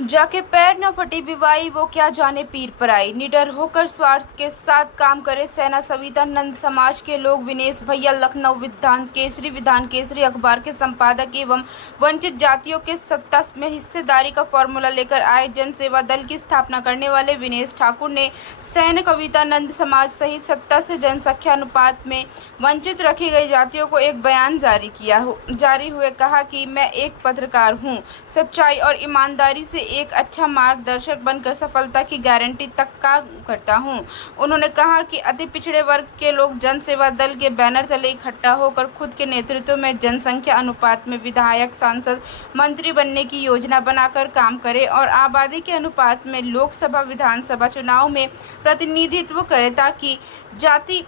जाके पैर न फटी बिवाई वो क्या जाने पीर पर आई। निडर होकर स्वार्थ के साथ काम करे सेना सविता नंद समाज के लोग। विनेश भैया लखनऊ विधान केसरी अखबार के संपादक एवं वंचित जातियों के सत्ता में हिस्सेदारी का फॉर्मूला लेकर आए जन सेवा दल की स्थापना करने वाले विनेश ठाकुर ने सैन कविता नंद समाज सहित सत्ता से जनसंख्या अनुपात में वंचित रखी गई जातियों को एक बयान जारी हुए कहा कि मैं एक पत्रकार हूँ, सच्चाई और ईमानदारी से एक अच्छा मार्गदर्शक बनकर सफलता की गारंटी तक काम करता हूं। उन्होंने कहा कि अति पिछड़े वर्ग के लोग जन सेवा दल के बैनर तले इकट्ठा होकर खुद के नेतृत्व में जनसंख्या अनुपात में विधायक, सांसद, मंत्री बनने की योजना बनाकर काम करें और आबादी के अनुपात में लोकसभा, विधानसभा चुनाव में प्रतिनिधित्व करें ताकि जाति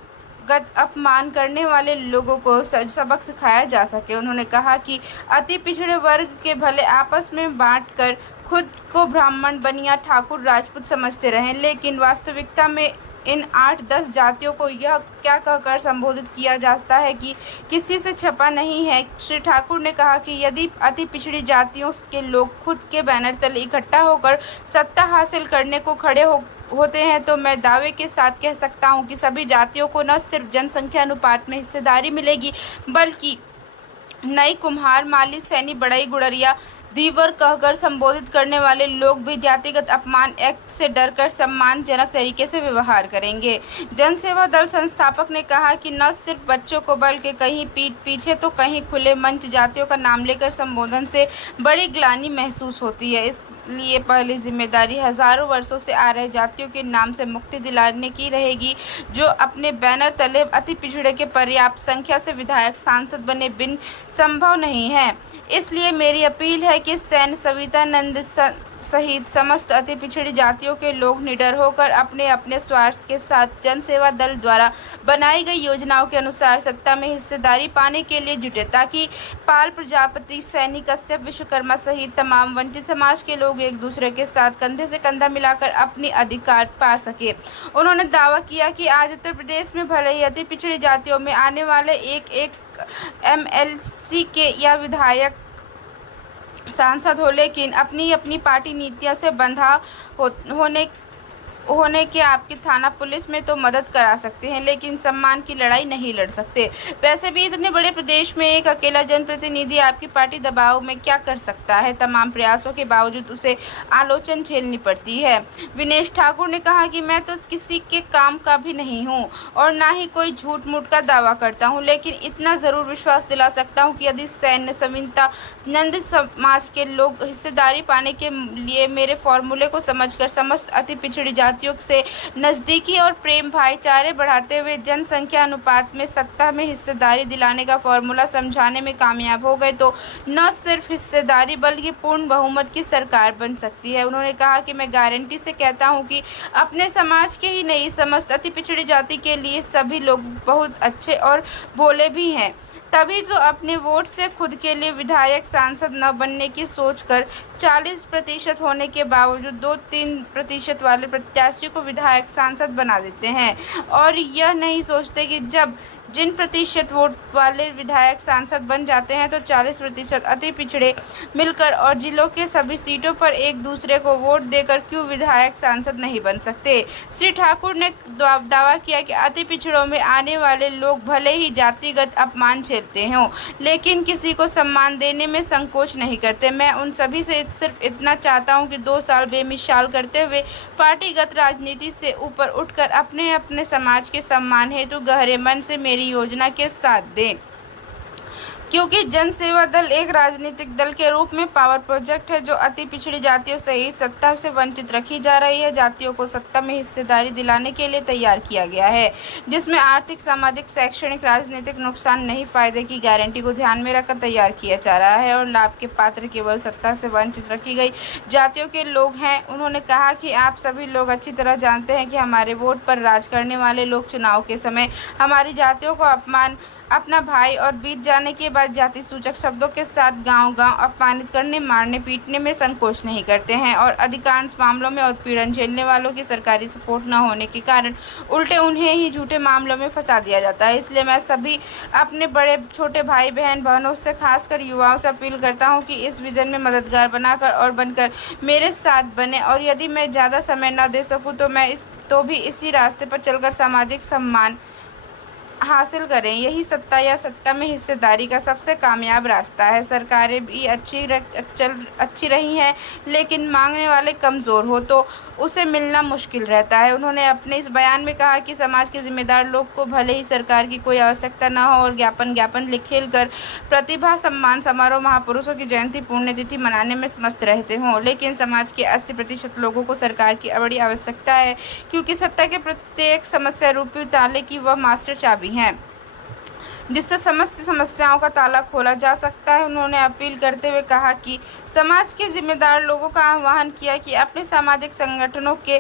गत अपमान करने वाले लोगों को सबक सिखाया जा सके। उन्होंने कहा कि अति पिछड़े वर्ग के भले आपस में बांटकर खुद को ब्राह्मण, बनिया, ठाकुर, राजपूत समझते रहें, लेकिन वास्तविकता में इन 8-10 जातियों को यह क्या कहकर संबोधित किया जाता है कि किसी से छपा नहीं है। श्री ठाकुर ने कहा कि यदि अति पिछड़ी जातियों के लोग खुद के बैनर तले इकट्ठा होकर सत्ता हासिल करने को खड़े होते हैं तो मैं दावे के साथ कह सकता हूं कि सभी जातियों को न सिर्फ जनसंख्या अनुपात में हिस्सेदारी मिलेगी बल्कि नई कुम्हार, माली, सैनी, बढ़ई, गुड़रिया, दीवर कहकर संबोधित करने वाले लोग भी जातिगत अपमान एक्ट से डरकर सम्मानजनक तरीके से व्यवहार करेंगे। जन सेवा दल संस्थापक ने कहा कि न सिर्फ बच्चों को बल्कि कहीं पीठ पीछे तो कहीं खुले मंच जातियों का नाम लेकर संबोधन से बड़ी ग्लानि महसूस होती है। इसलिए पहली जिम्मेदारी हजारों वर्षों से आ रहे जातियों के नाम से मुक्ति दिलाने की रहेगी जो अपने बैनर तले अति पिछड़े के पर्याप्त संख्या से विधायक, सांसद बने बिन संभव नहीं है। इसलिए मेरी अपील है कि सैन सविता नंद सहित समस्त अति पिछड़ी जातियों के लोग निडर होकर अपने अपने स्वार्थ के साथ जन सेवा दल द्वारा बनाई गई योजनाओं के अनुसार सत्ता में हिस्सेदारी पाने के लिए जुटे ताकि पाल, प्रजापति, सैनी, कश्यप, विश्वकर्मा सहित तमाम वंचित समाज के लोग एक दूसरे के साथ कंधे से कंधा मिलाकर अपनी अधिकार पा सके। उन्होंने दावा किया कि आज उत्तर प्रदेश में भले ही अति पिछड़ी जातियों में आने वाले एक MLC के या विधायक, सांसद हो लेकिन अपनी अपनी पार्टी नीतियों से बंधा होने के आपकी थाना पुलिस में तो मदद करा सकते हैं लेकिन सम्मान की लड़ाई नहीं लड़ सकते। वैसे भी इतने बड़े प्रदेश में एक अकेला जनप्रतिनिधि आपकी पार्टी दबाव में क्या कर सकता है। तमाम प्रयासों के बावजूद उसे आलोचना झेलनी पड़ती है। विनेश ठाकुर ने कहा कि मैं तो किसी के काम का भी नहीं हूं और ना ही कोई झूठ मूठ का दावा करता हूं, लेकिन इतना जरूर विश्वास दिला सकता हूं कि यदि सैन्य सविता नंद समाज के लोग हिस्सेदारी पाने के लिए मेरे फॉर्मूले को समझकर समस्त अति पिछड़ी जातियों से नजदीकी और प्रेम भाईचारे बढ़ाते हुए जनसंख्या अनुपात में सत्ता में हिस्सेदारी दिलाने का फॉर्मूला समझाने में कामयाब हो गए तो न सिर्फ हिस्सेदारी बल्कि पूर्ण बहुमत की सरकार बन सकती है। उन्होंने कहा कि मैं गारंटी से कहता हूं कि अपने समाज के ही नहीं समस्त अति पिछड़ी जाति के लिए सभी लोग बहुत अच्छे और भोले भी हैं। तभी तो अपने वोट से खुद के लिए विधायक, सांसद न बनने की सोचकर 40% होने के बावजूद 2-3% वाले प्रत्याशी को विधायक, सांसद बना देते हैं और यह नहीं सोचते कि जब जिन प्रतिशत वोट वाले विधायक, सांसद बन जाते हैं तो 40% अति पिछड़े मिलकर और जिलों के सभी सीटों पर एक दूसरे को वोट देकर क्यों विधायक, सांसद नहीं बन सकते। श्री ठाकुर ने दावा किया कि अति पिछड़ों में आने वाले लोग भले ही जातिगत अपमान झेलते हों लेकिन किसी को सम्मान देने में संकोच नहीं करते। मैं उन सभी से सिर्फ इतना चाहता हूं कि 2 साल बेमिसाल करते हुए पार्टीगत राजनीति से ऊपर उठकर अपने अपने समाज के सम्मान हेतु गहरे मन से मेरी योजना के साथ दें, क्योंकि जन सेवा दल एक राजनीतिक दल के रूप में पावर प्रोजेक्ट है जो अति पिछड़ी जातियों सहित सत्ता से वंचित रखी जा रही है जातियों को सत्ता में हिस्सेदारी दिलाने के लिए तैयार किया गया है, जिसमें आर्थिक, सामाजिक, शैक्षणिक, राजनीतिक नुकसान नहीं, फायदे की गारंटी को ध्यान में रखकर तैयार किया जा रहा है और लाभ के पात्र केवल सत्ता से वंचित रखी गई जातियों के लोग हैं। उन्होंने कहा कि आप सभी लोग अच्छी तरह जानते हैं कि हमारे वोट पर राज करने वाले लोग चुनाव के समय हमारी जातियों को अपना भाई और बीत जाने के बाद जाति सूचक शब्दों के साथ गांव-गांव अपमानित करने, मारने, पीटने में संकोच नहीं करते हैं और अधिकांश मामलों में उत्पीड़न झेलने वालों की सरकारी सपोर्ट न होने के कारण उल्टे उन्हें ही झूठे मामलों में फंसा दिया जाता है। इसलिए मैं सभी अपने बड़े छोटे भाई बहनों से, खासकर युवाओं से अपील करता हूँ कि इस विजन में मददगार बनकर मेरे साथ बने और यदि मैं ज़्यादा समय न दे सकूँ तो भी इसी रास्ते पर चलकर सामाजिक सम्मान हासिल करें। यही सत्ता या सत्ता में हिस्सेदारी का सबसे कामयाब रास्ता है। सरकारें भी अच्छी रही हैं, लेकिन मांगने वाले कमज़ोर हो तो उसे मिलना मुश्किल रहता है। उन्होंने अपने इस बयान में कहा कि समाज के जिम्मेदार लोग को भले ही सरकार की कोई आवश्यकता न हो और ज्ञापन खेल कर प्रतिभा सम्मान समारोह, महापुरुषों की जयंती, पुण्यतिथि मनाने में मस्त रहते हों, लेकिन समाज के 80% लोगों को सरकार की बड़ी आवश्यकता है, क्योंकि सत्ता के प्रत्येक समस्या रूपी ताले की वह मास्टर चाबी हैं जिससे समस्त समस्याओं का ताला खोला जा सकता है। उन्होंने अपील करते हुए कहा कि समाज के जिम्मेदार लोगों का आह्वान किया कि अपने सामाजिक संगठनों के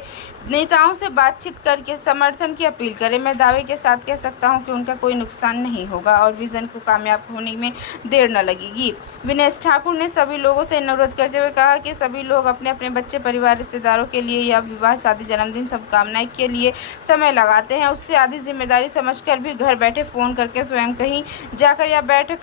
नेताओं से बातचीत करके समर्थन की अपील करें। मैं दावे के साथ कह सकता हूं कि उनका कोई नुकसान नहीं होगा और विजन को कामयाब होने में देर न लगेगी। विनेश ठाकुर ने सभी लोगों से अनुरोध करते हुए कहा कि सभी लोग अपने अपने बच्चे, परिवार, रिश्तेदारों के लिए या विवाह, शादी, जन्मदिन, शुभकामनाएं के लिए समय लगाते हैं, उससे आधी जिम्मेदारी समझकर भी घर बैठे फोन करके, स्वयं कहीं जाकर या बैठक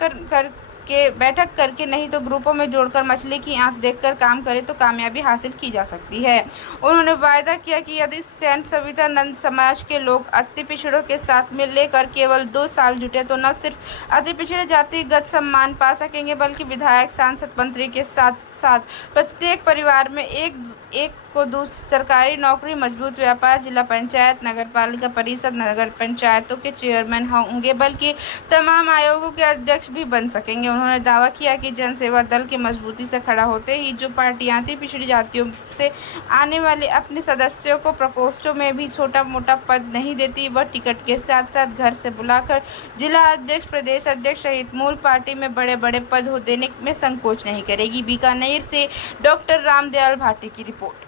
करके नहीं तो ग्रुपों में जोड़कर मछली की आंख देखकर काम करे तो कामयाबी हासिल की जा सकती है। उन्होंने वायदा किया कि यदि सैन सवितानंद समाज के लोग अति पिछड़ों के साथ में लेकर केवल 2 साल जुटे तो न सिर्फ अति पिछड़े जातिगत सम्मान पा सकेंगे, बल्कि विधायक, सांसद, मंत्री के साथ साथ प्रत्येक परिवार में एक को सरकारी नौकरी, मजबूत व्यापार, जिला पंचायत, नगर पालिका परिषद, नगर पंचायतों के चेयरमैन होंगे, बल्कि तमाम आयोगों के अध्यक्ष भी बन सकेंगे। उन्होंने दावा किया कि जन सेवा दल के मजबूती से खड़ा होते ही जो पार्टियां थी पिछड़ी जातियों से आने वाले अपने सदस्यों को प्रकोष्ठों में भी छोटा मोटा पद नहीं देती, वह टिकट के साथ साथ घर से बुलाकर जिला अध्यक्ष, प्रदेश अध्यक्ष सहित मूल पार्टी में बड़े बड़े पद देने में संकोच नहीं करेगी। बीकानेर से डॉक्टर रामदयाल भाटी की रिपोर्ट।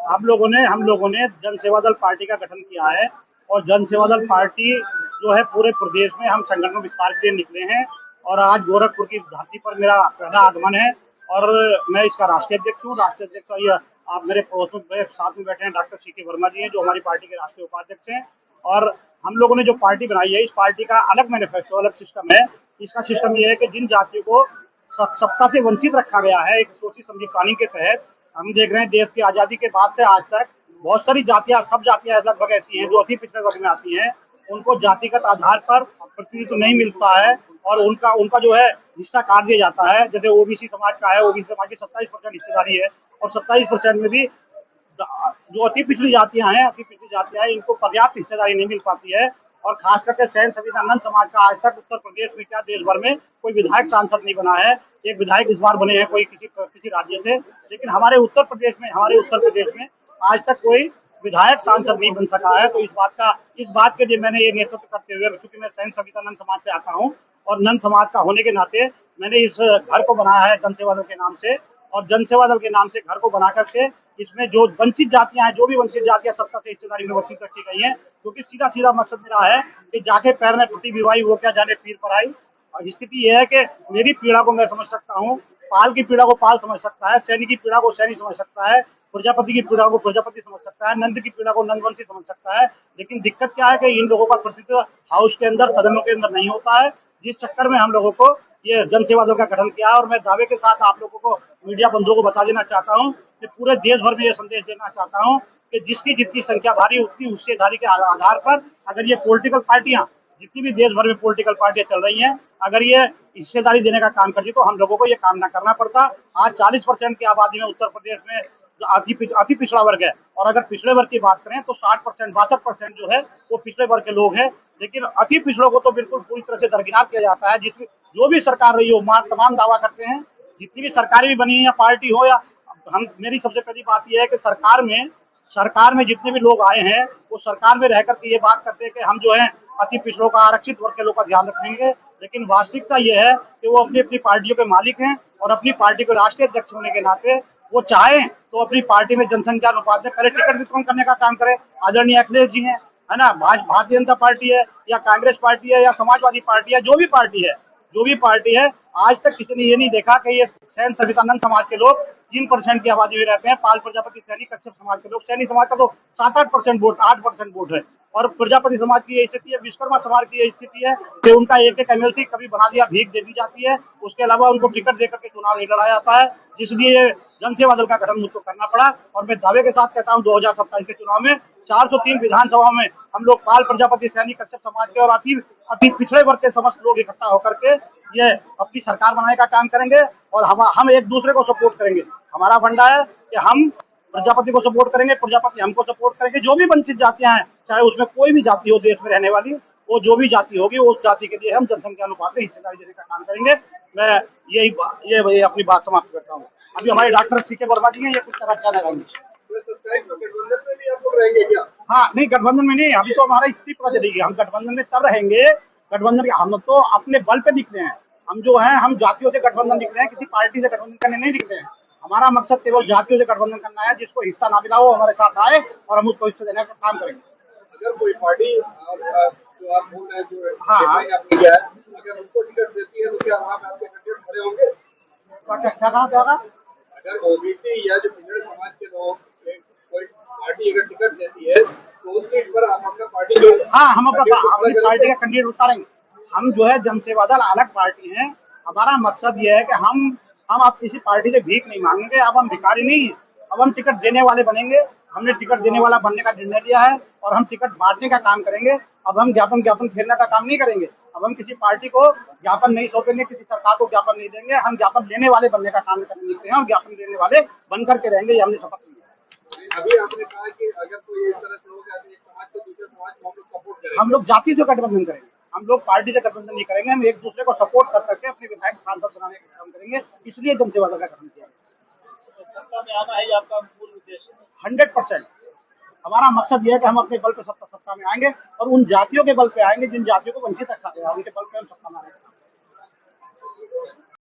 हम लोगों ने जन सेवा दल पार्टी का गठन किया है और जन सेवा दल पार्टी जो है पूरे प्रदेश में हम संगठन विस्तार के लिए निकले हैं और आज गोरखपुर की धरती पर मेरा पहला आगमन है और मैं इसका राष्ट्रीय अध्यक्ष हूँ। राष्ट्रीय अध्यक्ष का ये आप मेरे पड़ोस में साथ में बैठे हैं डॉक्टर सी के वर्मा जी हैं, जो हमारी पार्टी के राष्ट्रीय उपाध्यक्ष हैं। और हम लोगों ने जो पार्टी बनाई है, इस पार्टी का अलग मैनिफेस्टो, अलग सिस्टम है। इसका सिस्टम ये है कि जिन जातियों को सत्ता से वंचित रखा गया है, एक सोची समझी प्लानिंग के तहत हम देख रहे हैं देश की आजादी के बाद से आज तक बहुत सारी जातियां, सब जातियां लगभग ऐसी हैं जो अति पिछड़े वर्ग में आती हैं, उनको जातिगत आधार पर प्रतिनिधित्व नहीं मिलता है और उनका जो है हिस्सा काट दिया जाता है। जैसे ओबीसी समाज का है, ओबीसी समाज की 27% हिस्सेदारी है और 27% में भी जो अति पिछड़ी जातियां हैं, इनको पर्याप्त हिस्सेदारी नहीं मिल पाती है। और खास करके सैन सवितानंद समाज का आज तक उत्तर प्रदेश में क्या देश भर में कोई विधायक सांसद नहीं बना है। एक विधायक इस बार बने हैं कोई किसी राज्य से, लेकिन हमारे उत्तर प्रदेश में आज तक कोई विधायक सांसद नहीं बन सका है। तो इस बात के लिए मैंने ये नेतृत्व करते हुए, क्योंकि मैं सैन सवितानंद समाज से आता हूँ और नंद समाज का होने के नाते मैंने इस घर को बनाया है जन सेवा दल के नाम से। और जन सेवा दल के नाम से घर को बना करके इसमें जो वंचित जातियां हैं, जो भी वंचित जातियां सत्ता से हिस्सेदारी में वंचित रखी गई हैं, क्योंकि सीधा मकसद मेरा है कि जाके पैर में फटी बीवाई वो क्या जाने पीर पर आई। और स्थिति यह है कि मेरी पीड़ा को मैं समझ सकता हूँ, पाल की पीड़ा को पाल समझ सकता है, सैनिक की पीड़ा को सैनिक समझ सकता है, प्रजापति की पीड़ा को प्रजापति समझ सकता है, नंद की पीड़ा को नंदवंशी समझ सकता है। लेकिन दिक्कत क्या है कि इन लोगों का प्रतिनिधित्व हाउस के अंदर, सदनों के अंदर नहीं होता है, जिस चक्कर में हम लोगों को ये जन सेवा दल का गठन किया। और मैं दावे के साथ आप लोगों को, मीडिया बंधुओं को बता देना चाहता हूँ कि पूरे देश भर में ये संदेश देना चाहता हूँ कि जिसकी जितनी संख्या भारी, उतनी हिस्सेदारी के आधार पर अगर ये पॉलिटिकल पार्टियां, जितनी भी देश भर में पॉलिटिकल पार्टियां चल रही हैं, अगर ये हिस्सेदारी देने का काम करती तो हम लोगों को ये काम न करना पड़ता। आज 40% की आबादी में उत्तर प्रदेश में अति पिछड़ा वर्ग है और अगर पिछड़े वर्ग की बात करें तो 60%, 62% जो है वो पिछड़े वर्ग के लोग हैं। लेकिन अति पिछड़ों को तो बिल्कुल पूरी तरह से दरकिनार किया जाता है। जो भी सरकार रही हो, तमाम दावा करते हैं, जितनी भी सरकारें भी बनी है या पार्टी हो, या मेरी सबसे पहली बात यह है कि सरकार में जितने भी लोग आए हैं वो सरकार में रह करके ये बात करते हैं कि हम जो है अति पिछड़ों का, आरक्षित वर्ग के लोगों का ध्यान रखेंगे। लेकिन वास्तविकता यह है कि वो अपनी अपनी पार्टियों के मालिक हैं और अपनी पार्टी को राष्ट्रीय अध्यक्ष होने के नाते वो चाहे तो अपनी पार्टी में जनसंख्या अनुपात में करे, टिकट वितरण करने का काम करे। आदरणीय अखिलेश जी है ना, भारतीय जनता पार्टी है या कांग्रेस पार्टी है या समाजवादी पार्टी है, जो भी पार्टी है, आज तक किसी ने ये नहीं देखा कि ये सैन सवितानंद समाज के लोग 3% की आबादी में रहते हैं, पाल प्रजापति सैनी कश्यप समाज के लोग, सैनी समाज का तो 7-8% वोट, 8% वोट है, और प्रजापति समाज की यही स्थिति है, विश्वकर्मा समाज की यही स्थिति है कि उनका एक एक एमएलसी कभी बना दिया, भीख दे दी जाती है, उसके अलावा उनको टिकट देकर के चुनाव नहीं लड़ाया जाता है, इसलिए जनसेवा दल का गठन मुझको करना पड़ा। और मैं दावे के साथ कहता हूँ 2027 के चुनाव में 403 विधानसभा में हम लोग पाल प्रजापति सैनी कश्यप समाज के और अति पिछड़े वर्ग के समस्त लोग इकट्ठा होकर के ये अपनी सरकार बनाने का काम करेंगे, और हम एक दूसरे को सपोर्ट करेंगे। हमारा फंडा है कि हम प्रजापति को सपोर्ट करेंगे, प्रजापति हमको सपोर्ट करेंगे। जो भी वंचित जातियां हैं, चाहे उसमें कोई भी जाति हो देश में रहने वाली, वो जो भी जाति होगी, उस जाति के लिए हम जनसंख्या अनुपात में हिस्सेदारी देने का काम करेंगे। मैं ये अपनी बात समाप्त करता हूँ। अभी हमारे डॉक्टर सीके वर्मा जी हैं, ये कुछ तरह कहना चाहेंगे। हाँ नहीं, गठबंधन में नहीं, अभी तो हमारा स्थिति पता चलेगी। हम गठबंधन में तब रहेंगे, गठबंधन के हम तो अपने बल पे निकले हैं। हम जो है, हम जातियों से गठबंधन निकले हैं, किसी पार्टी से गठबंधन करने नहीं निकले हैं। हमारा मकसद केवल जातियों से गठबंधन करना है। जिसको हिस्सा ना मिला हो हमारे साथ आए और हम उसको हिस्सा देने का काम करेंगे। अगर कोई पार्टी जो आप बोल रहे हैं, जो हाँ, अगर उनको टिकट देती है तो क्या वहाँ पे आपके कैंडिडेट खड़े होंगे? क्या अगर ओबीसी या जो पिछड़े समाज के लोग कोई पार्टी अगर टिकट देती है तो उस सीट पर आप अपना पार्टी लोग, हाँ, हम अपनी पार्टी का कैंडिडेट उतारेंगे। हम जो है जनसेवा दल अलग पार्टी है। हमारा मकसद ये है कि हम अब किसी पार्टी से भीख नहीं मांगेंगे। अब हम भिखारी नहीं है, अब हम टिकट देने वाले बनेंगे। हमने टिकट देने वाला बनने का निर्णय लिया है और हम टिकट बांटने का काम करेंगे। अब हम ज्ञापन खेलने का काम नहीं करेंगे। अब हम किसी पार्टी को ज्ञापन नहीं सौंपेंगे, किसी सरकार को ज्ञापन नहीं देंगे। हम ज्ञापन लेने वाले बनने का काम करते हैं और ज्ञापन लेने वाले बन करके रहेंगे। ये हमने शपथ ली है। अभी आपने कहा कि अगर कोई इस तरह से हो जाए एक समाज को दूसरे समाज को हम लोग सपोर्ट करेंगे, हम लोग जाति से गठबंधन करेंगे। हम लोग पार्टी से गठबंधन नहीं करेंगे। हम एक दूसरे को सपोर्ट कर करके अपने विधायक सांसद बनाने का काम करेंगे। इसलिए जनसेवा दल का गठन किया। सत्ता में आना है आपका मूल उद्देश्य? 100% हमारा मकसद यह है कि हम अपने बल पर सत्ता में आएंगे और उन जातियों के बल पे आएंगे जिन जातियों को वंचित रखा गया, उनके बल पे हम सत्ता में आएंगे।